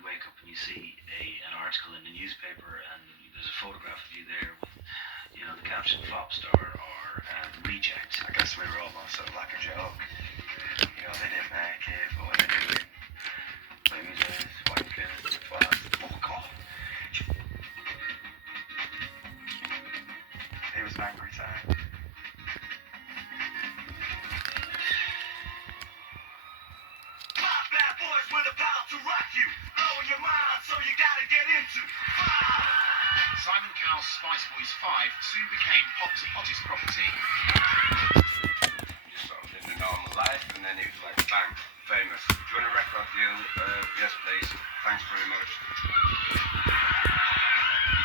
you wake up and you see an article in the newspaper and there's a photograph of you there with, the caption flop star or reject. I guess we were almost sort of like a joke. They didn't make it, but when they do it, losers, wankers, twats. Oh, God. It was an angry time. Five bad boys with a power to rock you. Blowing your mind, so you gotta get into. Simon Cowell's Spice Boys 5 soon became pop's hottest property. Just sort of lived a normal life, and then it was like, bang, famous. Do you want a record deal? Yes, please. Thanks very much.